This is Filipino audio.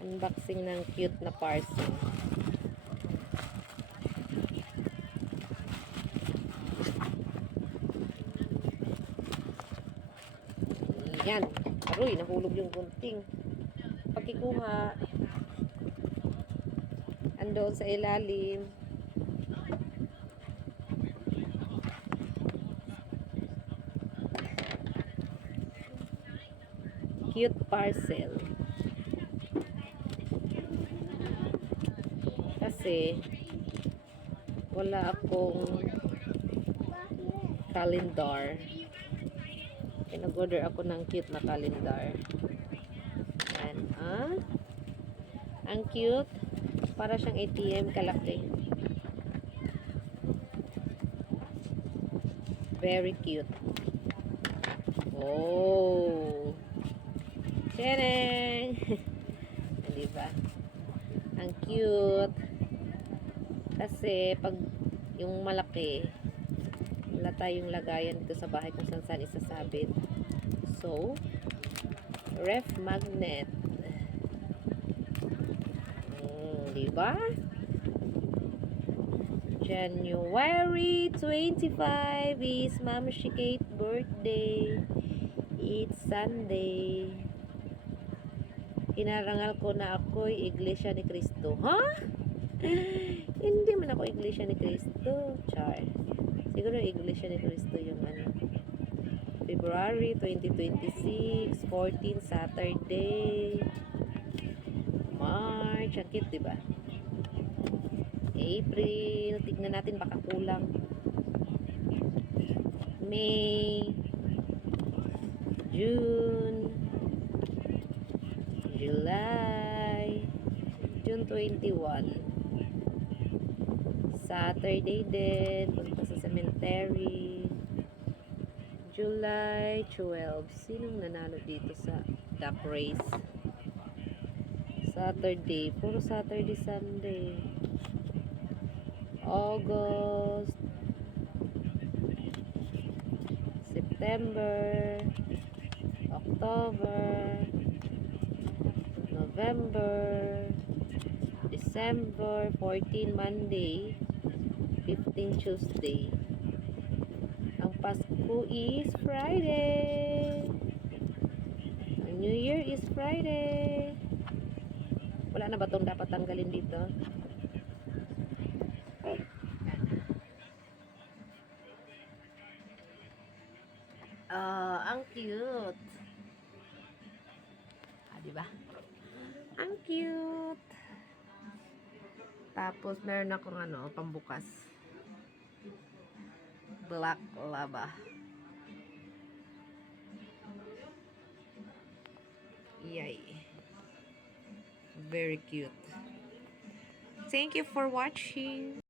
Unboxing ng cute na parcel. Yan. Aroy, nahulog yung gunting. Pagkikuha, andoon sa ilalim. Cute parcel. Kasi wala akong calendar. Nag-order ako ng cute na calendar. Yan. Ang cute. Para siyang ATM kalaki. Very cute. Oh. Tadang! Diba? Ang cute. Kasi pag yung malaki, wala tayong lagayan dito sa bahay kung saan isasabit. So, ref magnet. Diba? January 25 is Ma'am Shikate's birthday. It's Sunday. Inarangal ko na ako'y Iglesia ni Cristo. Ha? Hindi man ako Iglesia ni Cristo. Char. Siguro Iglesia ni Cristo yung ano. February 2026, 14 Saturday. March, ang cute, diba? April, tignan natin baka kulang. May, June, July, June 21. Saturday din, punta sa cemetery. July 12. Sinong nanalo dito sa duck race? Saturday. Puro Saturday, Sunday. August. September. October. November. December. 14 Monday. 15 Tuesday. Ang Pasko is Friday. Ang New Year is Friday. Wala na ba itong dapat tanggalin dito? Ang cute. Diba? Ang cute. Tapos, meron akong pambukas. Black lava. Yay. Very cute. Thank you for watching.